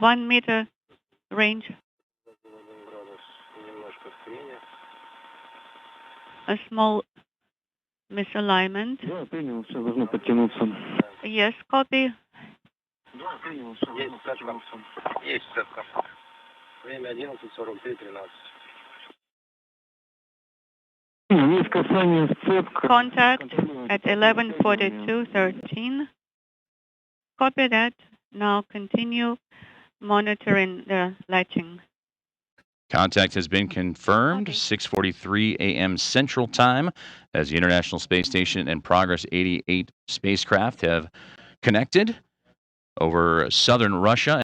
1 meter range. A small misalignment. Да, принял, все, должно подтянуться. Yes, copy. Да, принял, все, должно подтянуться. Есть сетка. Время 11:43:13. Есть касание сцепка. Contact at 11:42:13. Copy that. Now continue monitoring the latching. Contact has been confirmed, Copy. 6:43 a.m. Central Time, as the International Space Station and Progress 88 spacecraft have connected over southern Russia.